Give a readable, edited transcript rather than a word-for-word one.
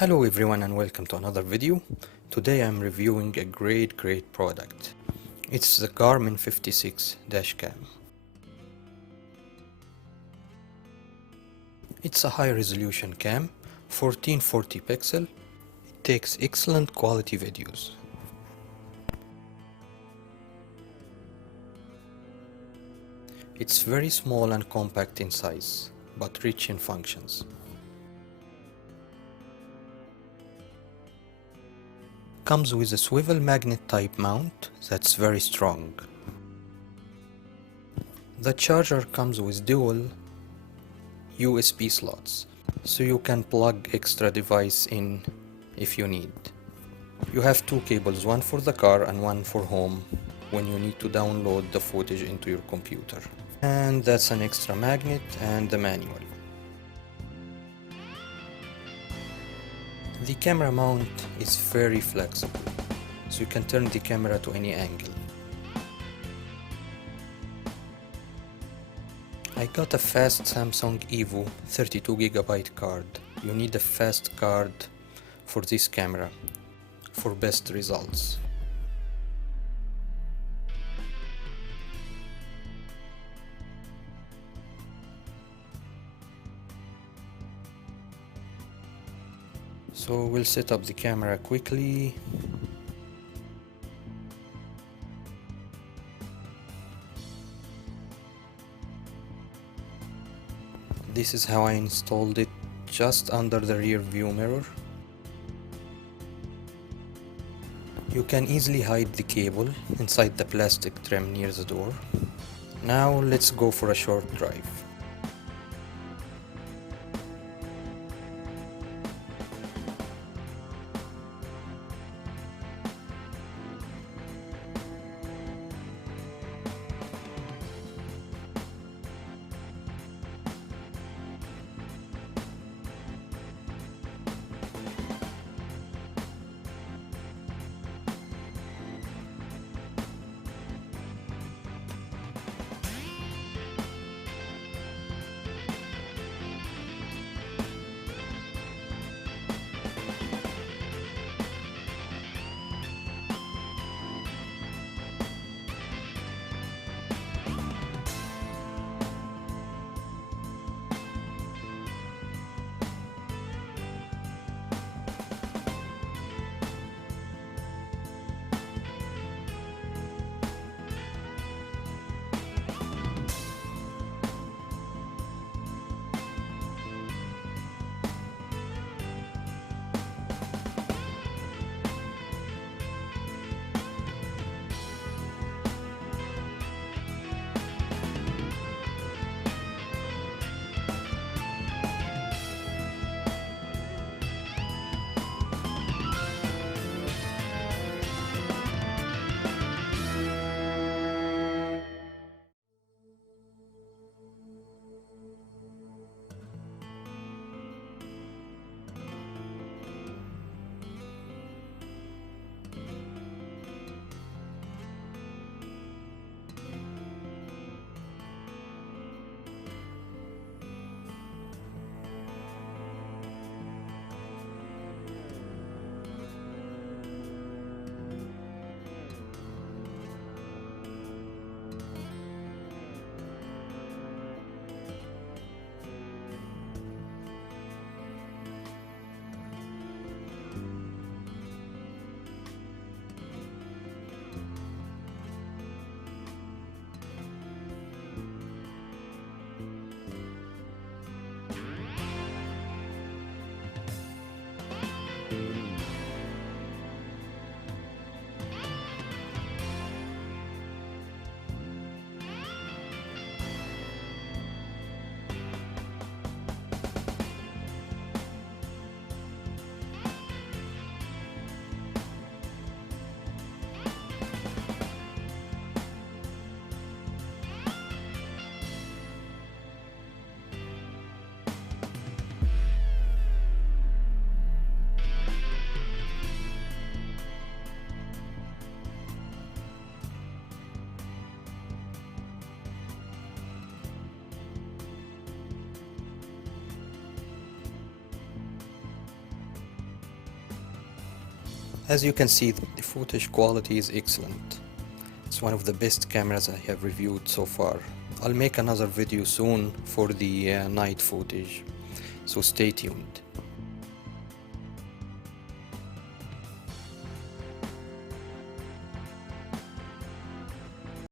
Hello everyone and welcome to another video. Today I'm reviewing a great product. It's the Garmin 56 Dashcam. It's a high resolution cam, 1440 pixel. It takes excellent quality videos. It's very small and compact in size, but rich in functions. Comes with a swivel magnet type mount that's very strong. The charger comes with dual USB slots, so you can plug extra device in if you need. You have two cables, one for the car and one for home when you need to download the footage into your computer. And that's an extra magnet and the manual. The camera mount is very flexible, so you can turn the camera to any angle. I got a fast Samsung Evo 32GB card. You need a fast card for this camera for best results. So we'll set up the camera quickly. This is how I installed it, just under the rear view mirror. You can easily hide the cable inside the plastic trim near the door. Now let's go for a short drive. As you can see, the footage quality is excellent. It's one of the best cameras I have reviewed so far. I'll make another video soon for the night footage, so stay tuned.